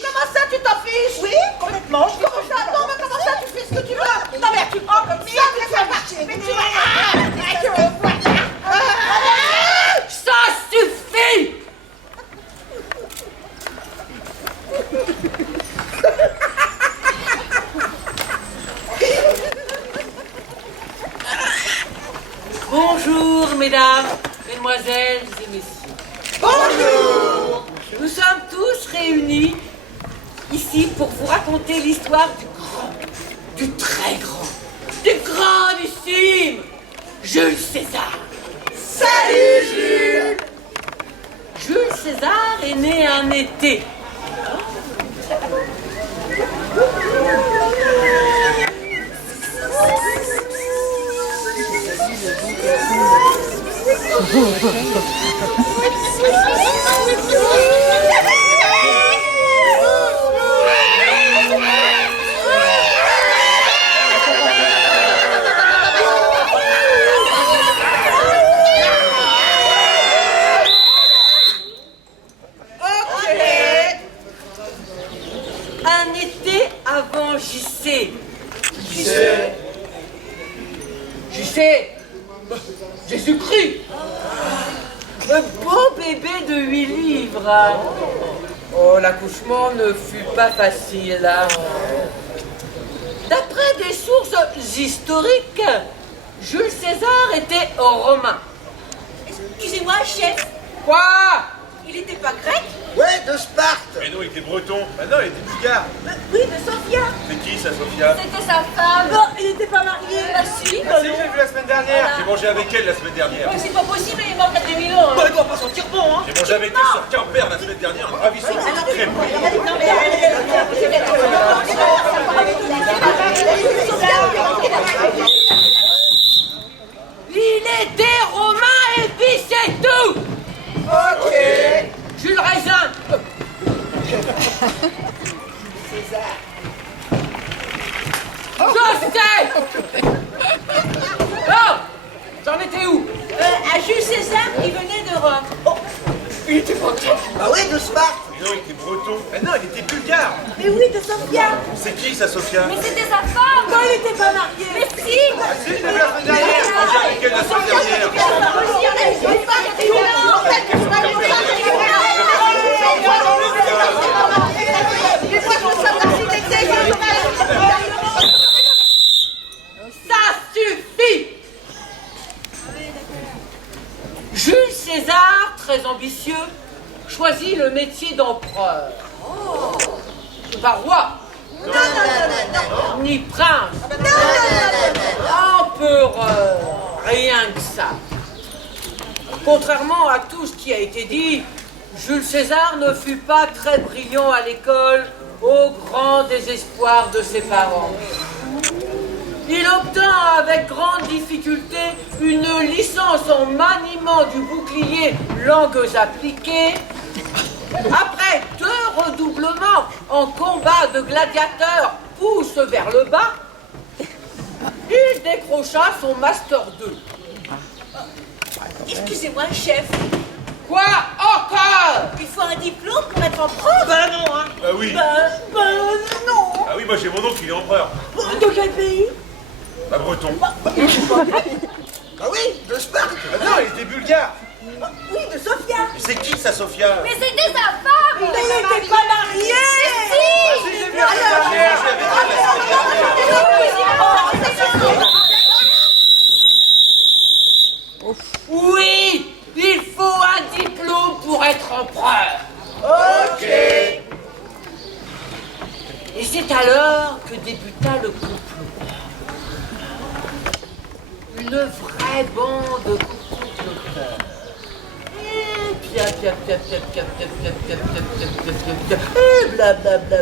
Comment ça, tu t'en fiches? Oui, complètement. Comment ça? Non, mais comment ça, tu fais ce que tu veux? Non, mais tu prends comme ça, mais tu vas... Ça suffit! Bonjour, mesdames, mesdemoiselles et messieurs. Bonjour! Nous sommes tous réunis ici pour vous raconter l'histoire du grand, du très grand, du grandissime Jules César. Salut, Jules! Jules César est né un été. Un été avant JC. JC, Jésus-Christ. Un beau bébé de 8 livres. Oh, l'accouchement ne fut pas facile. D'après des sources historiques, Jules César était romain. Excusez-moi, chef. Quoi? Il était pas grec? Ouais, de Sparte! Mais non, il était breton. Ah non, il était bulgare. Oui, de Sofia. C'est qui ça, Sofia? C'était sa femme. Non, il n'était pas marié. Ah si, Ah si, j'ai vu la semaine dernière. J'ai mangé avec elle la semaine dernière. Mais c'est pas possible, il manque à 2000 ans. Bah, il doit pas sentir bon, hein! J'ai mangé avec elle sur Quimper la semaine dernière. Un ravissant petit crème. Non, mais Il était romain et puis c'est tout. Ok! Jules Raisin. Je sais. Oh, j'en étais où? à Jules César, il venait de Rome. Oh, Il était breton. Bah oui, de Sparte! Mais non, il était breton. Ah non, il était bulgare. mais oui, de Sofia. C'est qui ça, Sofia? Mais c'était sa femme. Non, il n'était pas marié. Mais si. Ah si, j'ai vu la semaine dernière. J'ai mangé avec elle la semaine dernière. Ça suffit. Jules César, très ambitieux, choisit le métier d'empereur. Pas roi, ni prince, empereur, rien que ça. Contrairement à tout ce qui a été dit, Jules César ne fut pas très brillant à l'école, au grand désespoir de ses parents. Il obtint avec grande difficulté une licence en maniement du bouclier langues appliquées. Après 2 redoublements en combat de gladiateurs pouce vers le bas, il décrocha son Master 2. Excusez-moi, chef. Quoi encore? Il faut un diplôme pour être empereur. Bah non, hein! Ah oui. Non. Ah oui, moi j'ai mon oncle, il est empereur. De quel pays? Bah breton. Bah oui, de Sparte! Ah non, il était bulgare. Oui, de Sofia. Mais c'est qui ça, Sofia? Mais c'était sa femme. Mais il n'était pas marié. Ah si, j'ai vu la semaine dernière. Je l'avais dit la semaine dernière. Oui, il faut un diplôme pour être empereur. Ok! Et c'est alors que débuta le complot. Une vraie bande de comploteurs. Et blablabla.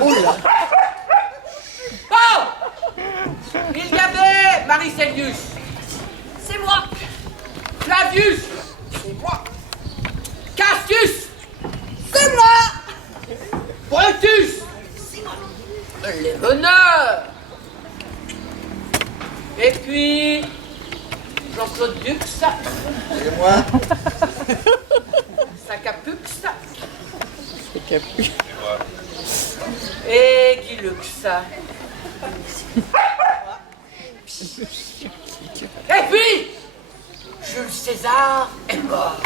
Bon! Il y avait Maricelius. C'est moi. Flavius. C'est moi. Cassius. C'est moi. Brutus. C'est moi. Les meneurs. Et puis Jean-Claude Dux. Et moi? Sacapux. Et Guy Lux. Et puis Jules César est mort.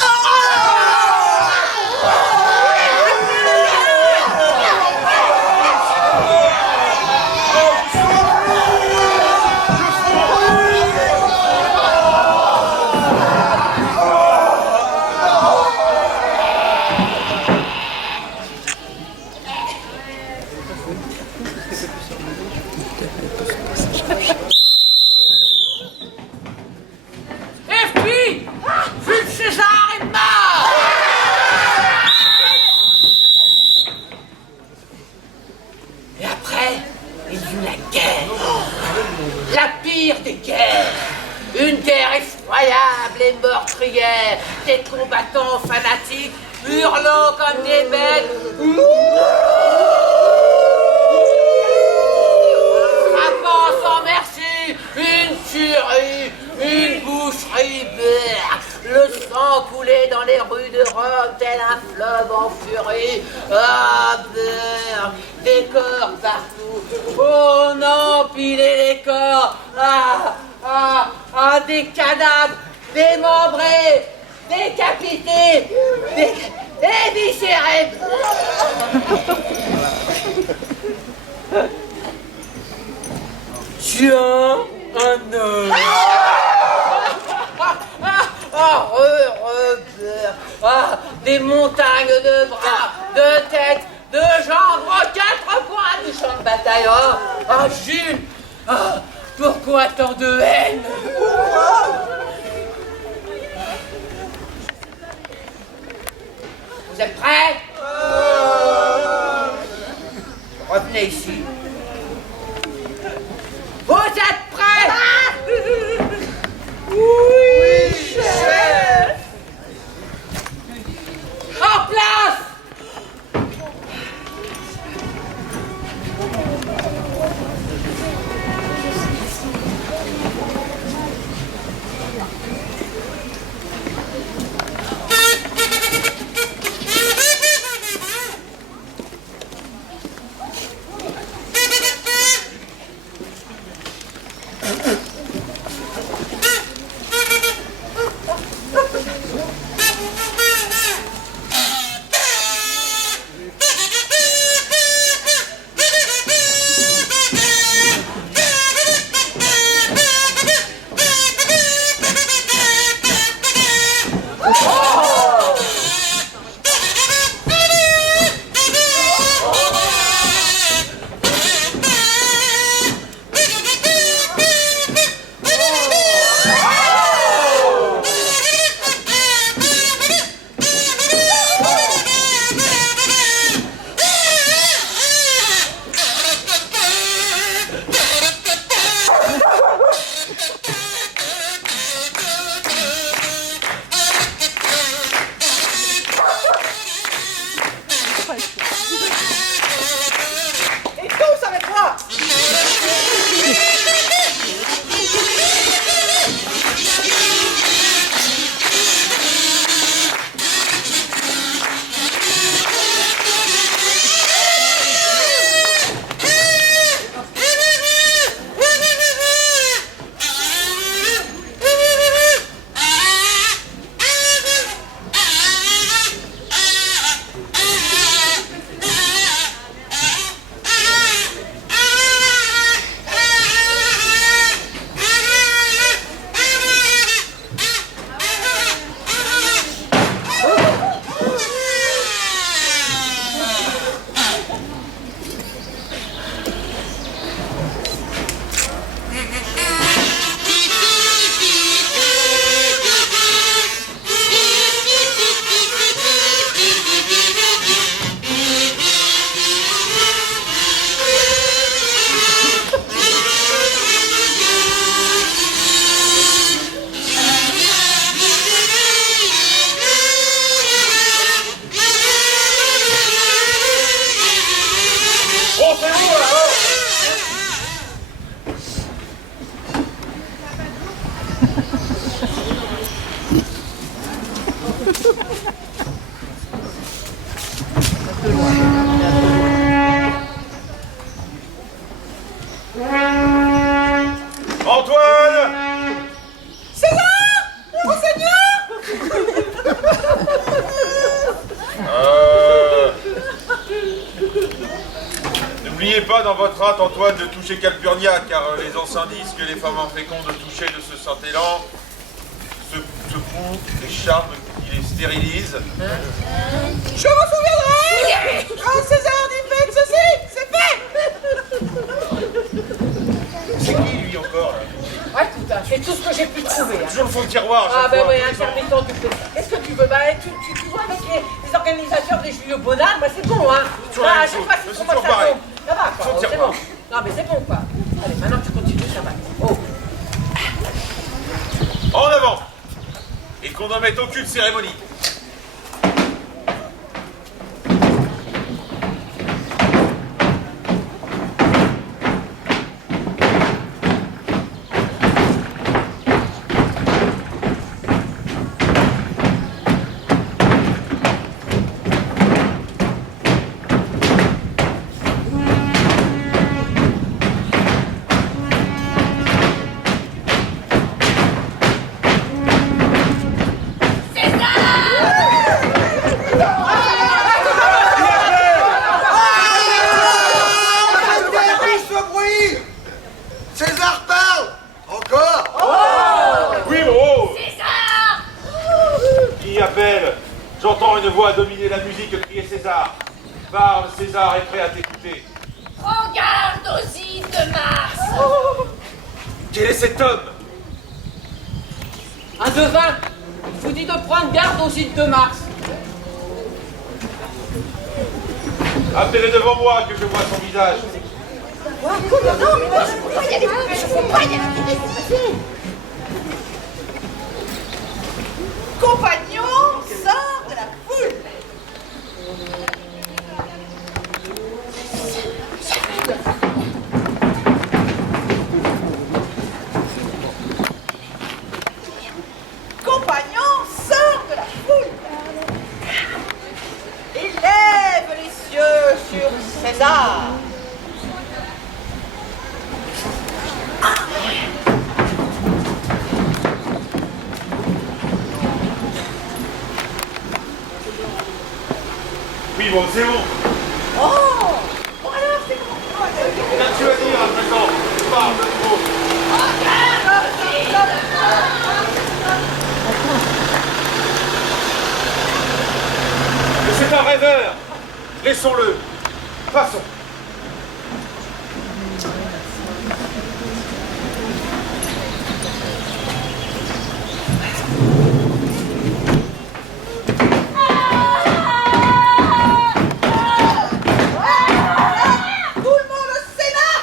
Et puis Jules César est mort. Et après, il y eut la guerre. La pire des guerres. Une guerre effroyable et meurtrière. Des combattants fanatiques hurlant comme des bêtes. Frappant sans merci. Une tuerie. Une boucherie. Le sang coulait dans les rues de Rome tel un fleuve en furie. Ah, beurre, des corps partout. On empilait les corps. Des cadavres démembrés, décapités, déviscérés. Tiens, un homme. Heureux beurre. Des montagnes de bras, de têtes, de jambes, aux 4 points du champ de bataille. Jules, pourquoi tant de haine? Vous êtes prêts? Revenez ici. Vous êtes prêts? Oui, chef. En place. Et tous avec moi. N'oubliez pas dans votre hâte, Antoine, de toucher Calpurnia, car les anciens disent que les femmes infécondes touchées de ce saint élan se couent les charmes qui les stérilisent. Je m'en souviendrai. Quand César dit faites ceci, c'est fait. C'est qui, lui, encore, là? Ouais, tout à fait, tout ce que j'ai pu trouver. Hein. Toujours le fond de tiroir, à Ah chaque ben fois. oui, intermittent du plaisir. Qu'est-ce que tu veux? Bah, tu vois avec les organisateurs des Julio Bonal, bah c'est bon, hein. Toujours Bah, la à même chaque chose. fois, C'est c'est comment toujours ça pareil. tombe. Ça va, quoi, Fond de c'est tiroir. bon. Non, mais c'est bon, quoi. Allez, maintenant tu continues, ça va. Oh. En avant! Et qu'on n'en mette aucune cérémonie. César parle! Encore? Oui, oh! César! Qui appelle? J'entends une voix dominer la musique crier César. Parle, César est prêt à t'écouter. Prends garde aux îles de Mars. Quel est cet homme? Un devin. Je vous dis de prendre garde aux îles de Mars. Appelez devant moi que je vois son visage. Compagnon, sort de la foule. Compagnon, sort de la foule. Élève les cieux sur César. Oui, bon, c'est bon. Oh, bon alors c'est bon. Qu'as-tu à dire à présent? Parle de nouveau. Mais c'est un rêveur. Laissons-le. Passons. Tout le monde au Sénat.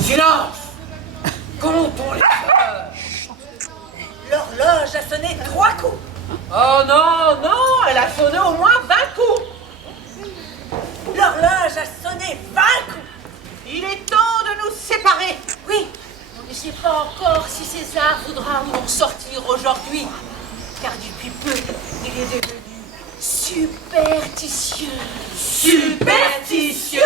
Silence! Comptons les heures. L'horloge a sonné 3 coups. Oh non, non, elle a sonné au moins 20 coups. L'horloge a sonné 20 coups. Il est temps de nous séparer. Oui, on ne sait pas encore si César voudra nous en sortir aujourd'hui, car depuis peu, il est devenu superstitieux. Superstitieux!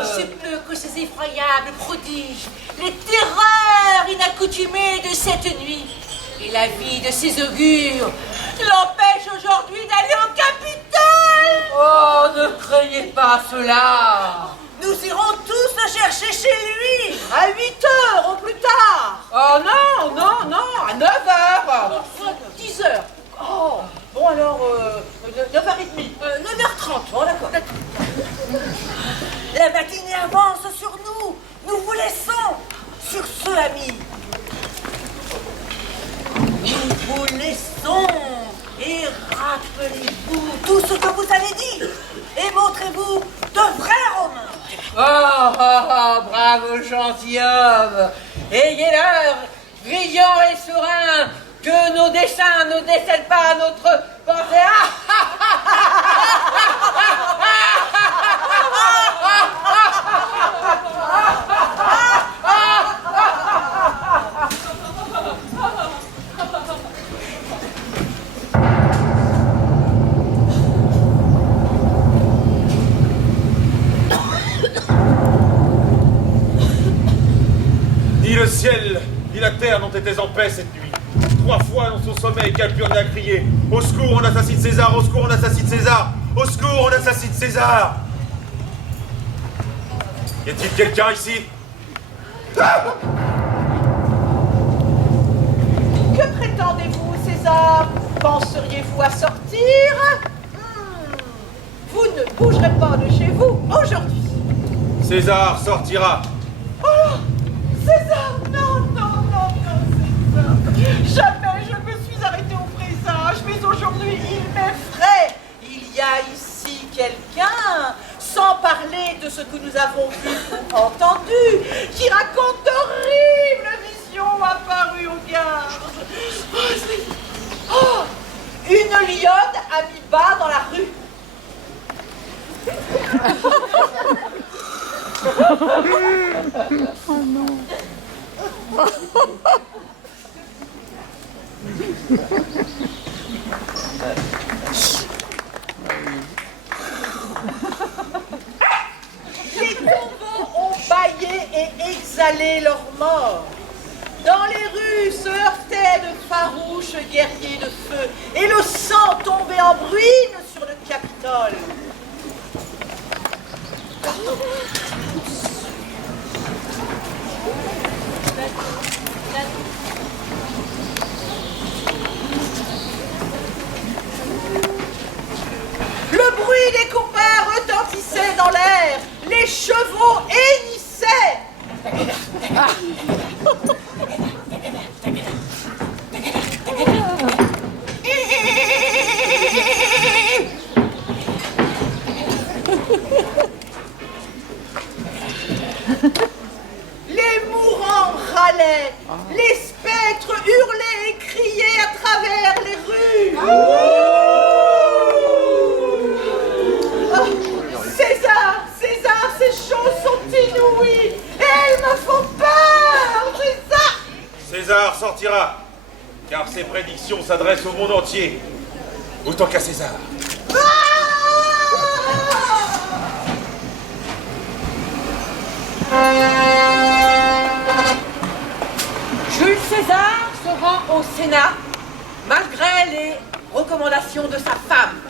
Il se peut que ces effroyables prodiges, les terreurs inaccoutumées de cette nuit et la vie de ses augures l'empêchent aujourd'hui d'aller au Capitole. Oh, ne craignez pas cela. Nous irons tous le chercher chez lui. À 8 heures au plus tard. Oh non, non, non, à 9 heures. 10 heures. Oh, bon alors, 9h30. 9h30. Bon, d'accord. La matinée avance sur nous. Nous vous laissons. Sur ce, amis. Nous vous laissons. Et rappelez-vous tout ce que vous avez dit. Et montrez-vous de vrais Romains. Ah, Oh, bravo gentilhomme! Ayez l'heure, brillant et serein, que nos dessins ne décèdent pas notre pensée. Ni le ciel, ni la terre n'ont été en paix cette nuit. 3 fois dans son sommeil, Calpurnia a crié « Au secours, on assassine César! Au secours, on assassine César! Au secours, on assassine César !» Y a-t-il quelqu'un ici? Que prétendez-vous, César? Penseriez-vous à sortir? Vous ne bougerez pas de chez vous aujourd'hui. César sortira. Oh, César, non, non, non, non, César. Jamais je me suis arrêtée au présage, mais aujourd'hui il m'effraie. Il y a ici quelqu'un, sans parler de ce que nous avons vu ou entendu, qui raconte d'horribles visions apparues aux gardes. Oh, une lionne a mis bas dans la rue. Oh non. Les tombeaux ont bâillé et exhalé leur mort. Dans les rues se heurtaient de farouches guerriers de feu, et le sang tombait en bruine sur le Capitole. Le bruit des combats retentissait dans l'air, les chevaux hennissaient. Les mourants râlaient, les spectres hurlaient et criaient à travers les rues. Oh, César, César, ces choses sont inouïes et elles me font peur, César. César sortira, car ses prédictions s'adressent au monde entier, autant qu'à César. Jules César se rend au Sénat, malgré les recommandations de sa femme.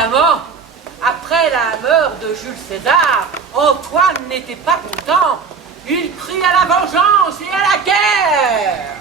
Évidemment, après la mort de Jules César, Antoine n'était pas content. Il crie à la vengeance et à la guerre.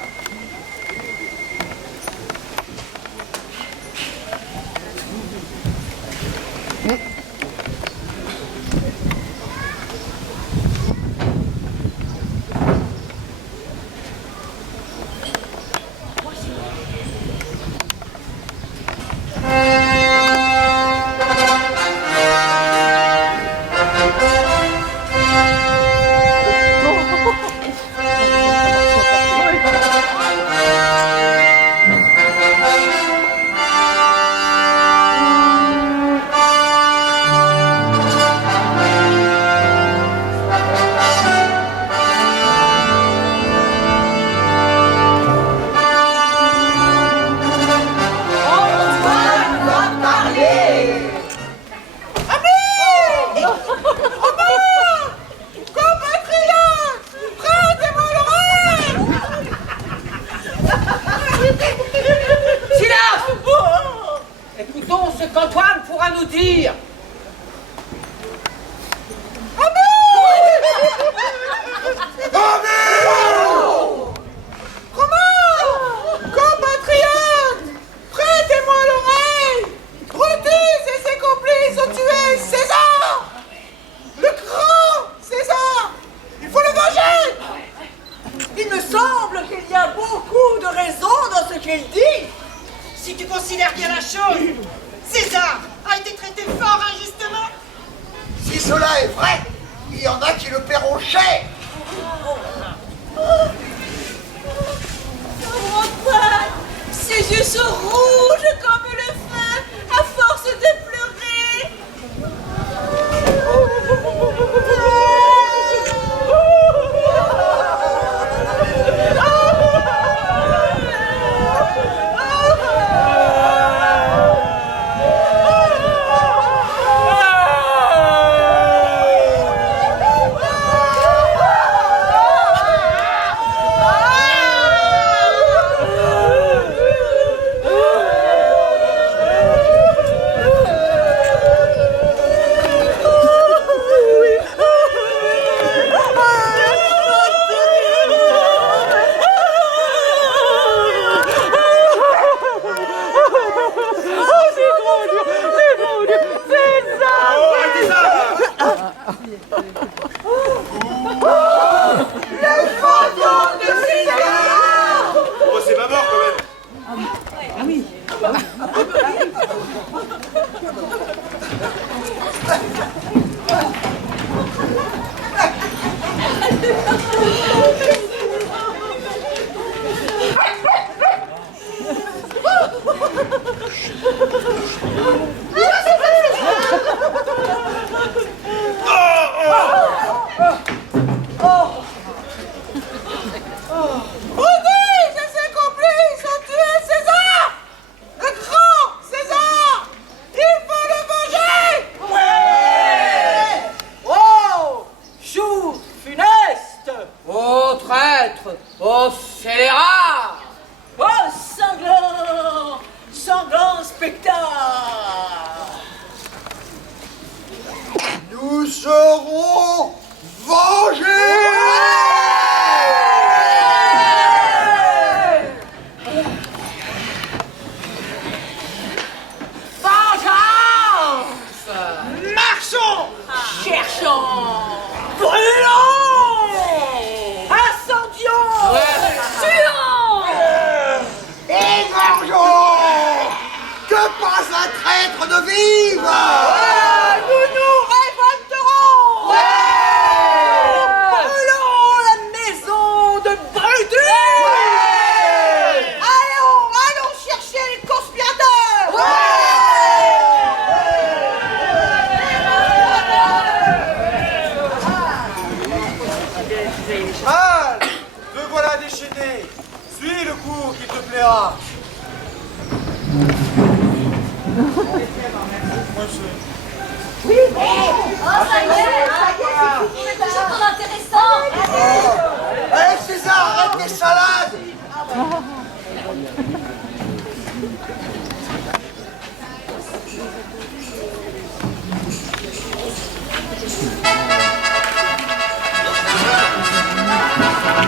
Je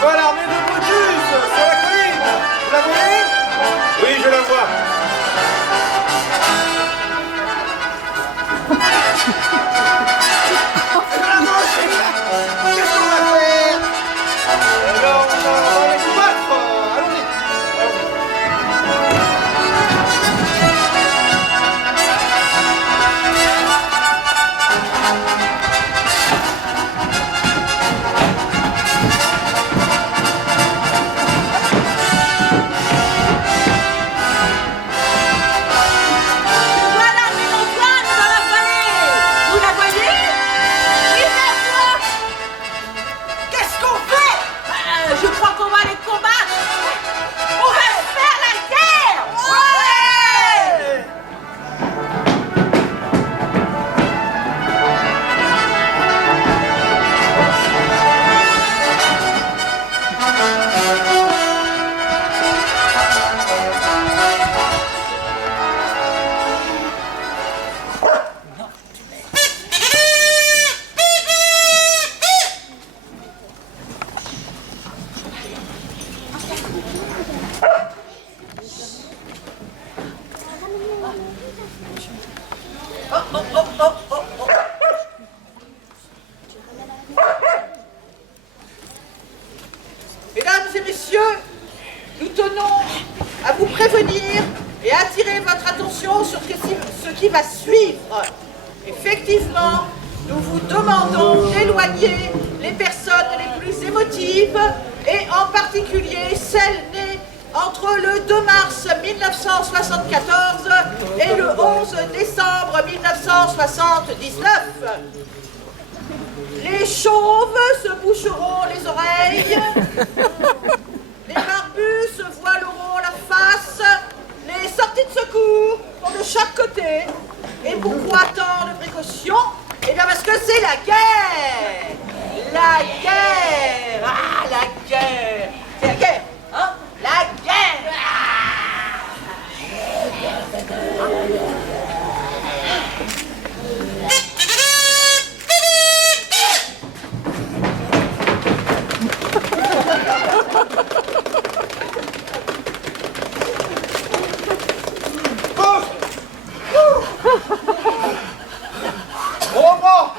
vois l'armée de Brutus sur la colline. Vous la voyez? Oui, je la vois. Qu'est-ce qu'on va faire? Alors, on va les combattre. Allons-y. Voilà mes Antoine dans la vallée. Vous la voyez? Oui, la vois. Qu'est-ce qu'on fait? Je crois qu'on va les combattre. On va faire la guerre. Ouais! Mesdames et messieurs, nous tenons à vous prévenir et à attirer votre attention sur ce qui va suivre. Effectivement, nous vous demandons d'éloigner les personnes les plus émotives et en particulier celles nées entre le 2 mars 1974 et le 11 décembre 1979. Les chauves se boucheront les oreilles, les barbus se voileront la face, les sorties de secours sont de chaque côté. Et pourquoi tant de précautions? Eh bien parce que c'est la guerre. La guerre. Ah, la guerre. C'est la guerre, hein? La guerre. On reprend.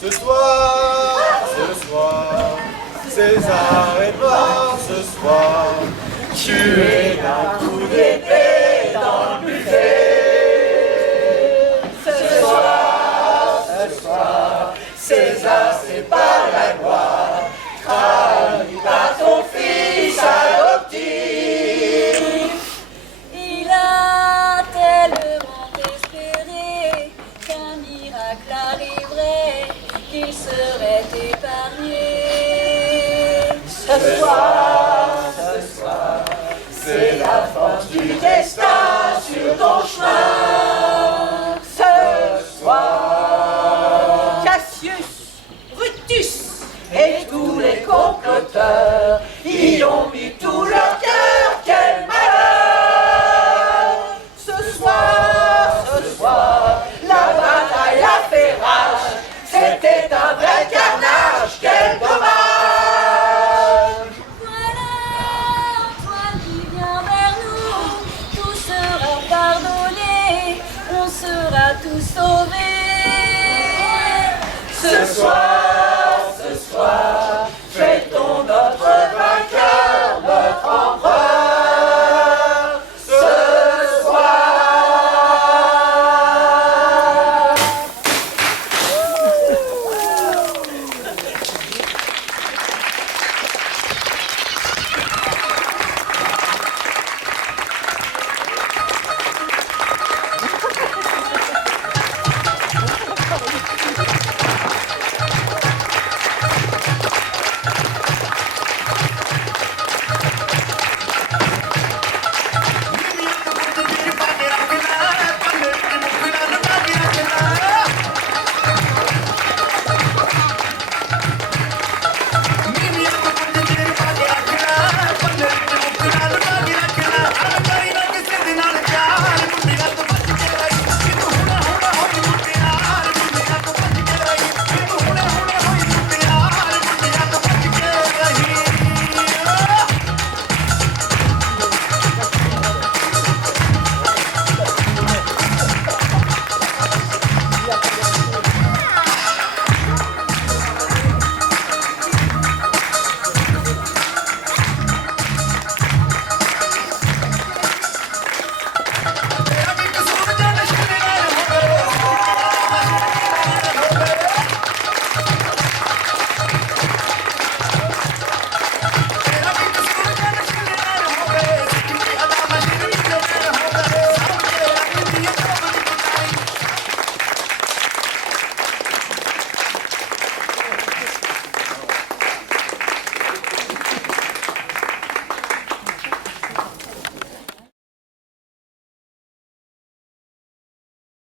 Ce soir, César est mort ce soir, tué d'un coup d'épée dans le buffet. Ce soir, César c'est pas la gloire, trahi par ton fils adoptif. Il a tellement espéré qu'un miracle arriverait, qu'il serait épargné. Ce soir, c'est la force du destin sur ton chemin. Ce soir, Cassius, Brutus et tous les comploteurs y ont mis tout leur cœur, quel malheur! Ce soir, la bataille a fait rage, c'était un vrai carnage, quel dommage! Voilà, Antoine qui vient vers nous, tout sera pardonné, on sera tous sauvés. soir.